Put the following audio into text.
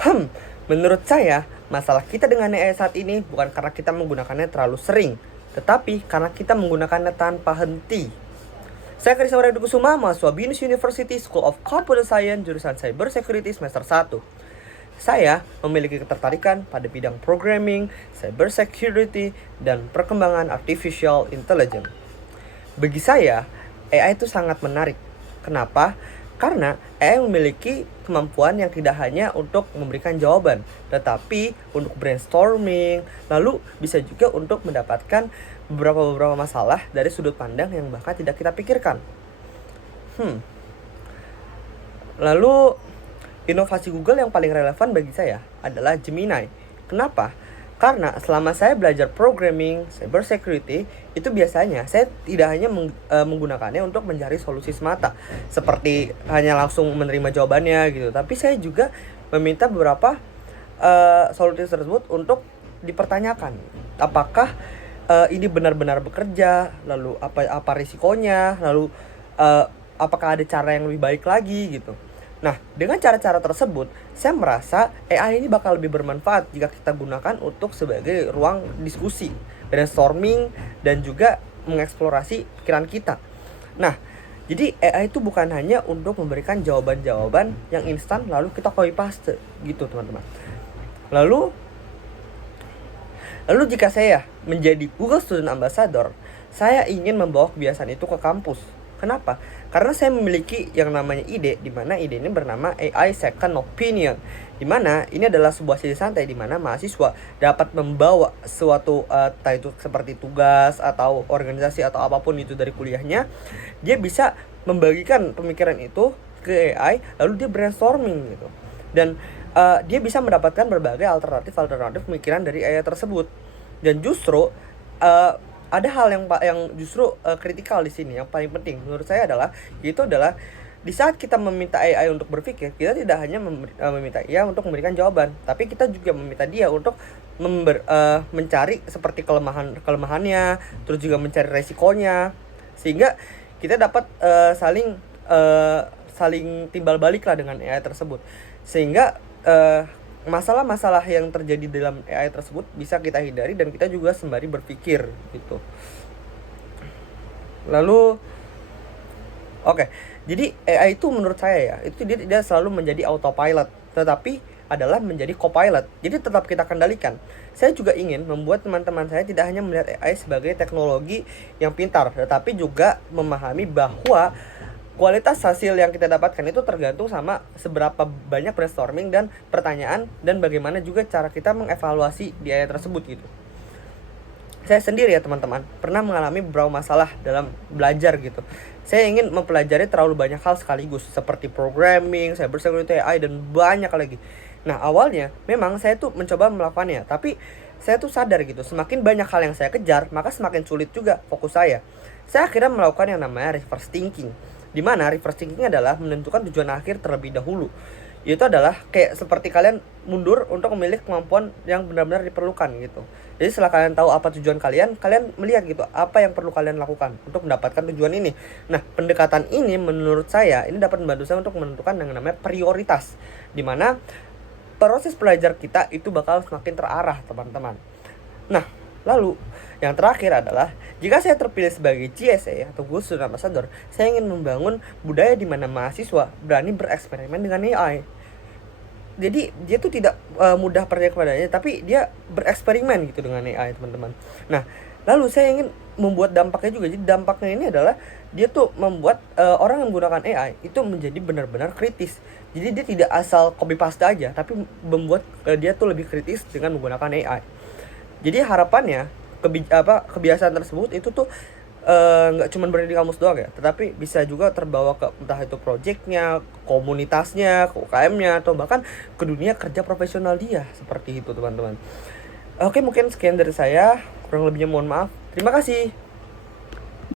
Hmm, Menurut saya, masalah kita dengan AI saat ini bukan karena kita menggunakannya terlalu sering, tetapi karena kita menggunakannya tanpa henti. Saya Krisna Kusuma, mahasiswa BINUS University School of Computer Science, jurusan Cyber Security semester 1. Saya memiliki ketertarikan pada bidang programming, cyber security, dan perkembangan artificial intelligence. Bagi saya, AI itu sangat menarik. Kenapa? Karena AI memiliki kemampuan yang tidak hanya untuk memberikan jawaban, tetapi untuk brainstorming, lalu bisa juga untuk mendapatkan beberapa masalah dari sudut pandang yang bahkan tidak kita pikirkan. Lalu, inovasi Google yang paling relevan bagi saya adalah Gemini. Kenapa? Karena selama saya belajar programming, cyber security, itu biasanya saya tidak hanya menggunakannya untuk mencari solusi semata, seperti hanya langsung menerima jawabannya gitu, tapi saya juga meminta beberapa solusi tersebut untuk dipertanyakan. Apakah ini benar-benar bekerja? Lalu apa risikonya? Lalu apakah ada cara yang lebih baik lagi gitu? Nah, dengan cara-cara tersebut, saya merasa AI ini bakal lebih bermanfaat jika kita gunakan untuk sebagai ruang diskusi, brainstorming, dan juga mengeksplorasi pikiran kita. Nah, jadi AI itu bukan hanya untuk memberikan jawaban-jawaban yang instan lalu kita copy paste gitu, teman-teman. Lalu Lalu jika saya menjadi Google Student Ambassador, saya ingin membawa kebiasaan itu ke kampus. Kenapa? Karena saya memiliki yang namanya ide, di mana ide ini bernama AI Second Opinion, di mana ini adalah sebuah sesi santai di mana mahasiswa dapat membawa suatu entah itu seperti tugas atau organisasi atau apapun itu dari kuliahnya, dia bisa membagikan pemikiran itu ke AI, lalu dia brainstorming gitu. Dan dia bisa mendapatkan berbagai alternatif pemikiran dari AI tersebut. Dan justru ada hal yang justru kritikal di sini, yang paling penting menurut saya adalah di saat kita meminta AI untuk berpikir, kita tidak hanya meminta ia untuk memberikan jawaban, tapi kita juga meminta dia untuk mencari seperti kelemahannya, terus juga mencari resikonya, sehingga kita dapat saling timbal balik lah dengan AI tersebut, sehingga masalah-masalah yang terjadi dalam AI tersebut bisa kita hindari dan kita juga sembari berpikir gitu. Lalu jadi AI itu menurut saya ya, itu dia tidak selalu menjadi autopilot, tetapi adalah menjadi copilot. Jadi tetap kita kendalikan. Saya juga ingin membuat teman-teman saya tidak hanya melihat AI sebagai teknologi yang pintar, tetapi juga memahami bahwa kualitas hasil yang kita dapatkan itu tergantung sama seberapa banyak brainstorming dan pertanyaan, dan bagaimana juga cara kita mengevaluasi di AI tersebut gitu. Saya sendiri ya teman-teman, pernah mengalami beberapa masalah dalam belajar gitu. Saya ingin mempelajari terlalu banyak hal sekaligus, seperti programming, cybersecurity, AI, dan banyak lagi. Nah, awalnya memang saya tuh mencoba melakukannya, tapi saya tuh sadar gitu, semakin banyak hal yang saya kejar, maka semakin sulit juga fokus saya. Saya akhirnya melakukan yang namanya reverse thinking, di mana reverse thinking adalah menentukan tujuan akhir terlebih dahulu. Itu adalah kayak seperti kalian mundur untuk memilih kemampuan yang benar-benar diperlukan gitu. Jadi setelah kalian tahu apa tujuan kalian, kalian melihat gitu apa yang perlu kalian lakukan untuk mendapatkan tujuan ini. Nah, pendekatan ini menurut saya ini dapat membantu saya untuk menentukan yang namanya prioritas, di mana proses belajar kita itu bakal semakin terarah, teman-teman. Nah, lalu yang terakhir adalah jika saya terpilih sebagai GSA atau Google Student Ambassador, saya ingin membangun budaya di mana mahasiswa berani bereksperimen dengan AI. Jadi dia tuh tidak mudah percaya kepadanya, tapi dia bereksperimen gitu dengan AI, teman-teman. Nah, lalu saya ingin membuat dampaknya juga. Jadi dampaknya ini adalah dia tuh membuat orang yang menggunakan AI itu menjadi benar-benar kritis. Jadi dia tidak asal copy paste aja, tapi membuat dia tuh lebih kritis dengan menggunakan AI. Jadi harapannya kebiasaan tersebut itu tuh nggak cuma berada di kamus doang ya, tetapi bisa juga terbawa ke entah itu projectnya, komunitasnya, ke UKM-nya, atau bahkan ke dunia kerja profesional dia, seperti itu teman-teman. Oke, mungkin sekian dari saya, kurang lebihnya mohon maaf. Terima kasih.